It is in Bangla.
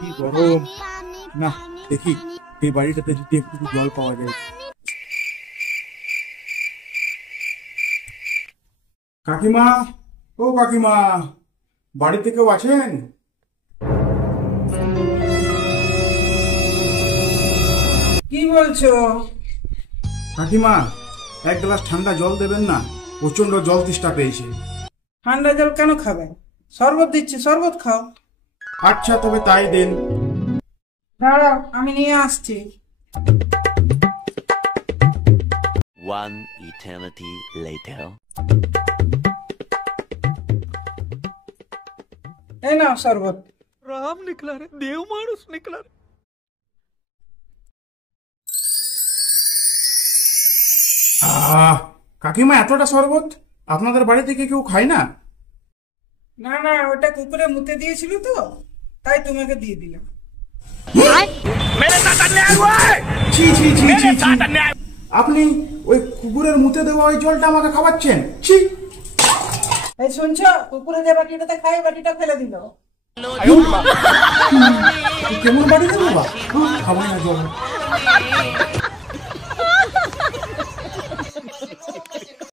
কি গরম। না, দেখি এই বাড়িটাতে যদি একটু জল পাওয়া যায়। কাকিমা, ও কাকিমা, বাড়িতে কেউ আছেন? কি বলছো? কাকিমা, এক গ্লাস ঠান্ডা জল দেবেন না, প্রচন্ড জল তেষ্টা পেয়েছে। ঠান্ডা জল কেন খাবে? শরবত দিচ্ছি, শরবত খাও। আচ্ছা, তবে তাই দেন। দাঁড়াও, আমি নিয়ে আসছি। One eternity later. এই নাও শরবত। राम निकला रे, देव माणूस निकला रे। কাকিমা, এতটা শরবত আপনাদের বাড়ি থেকে কেউ খায় না? না না, ওটা কুকুরে মুতে দিয়েছিল তো, তাই তোমাকে দিয়ে দিলাম। ছি ছি ছি ছি ছি। আপনি ওই কুকুরের মুতে দেওয়া ওই জলটা আমাকে খাওয়াচ্ছেন? ছি। এই শুনছো, কুকুরে যে বাটিটাতে খাই, বাটিটা ফেলে দিল। কেমন বাড়ি দেবো বা, খাবো না জল।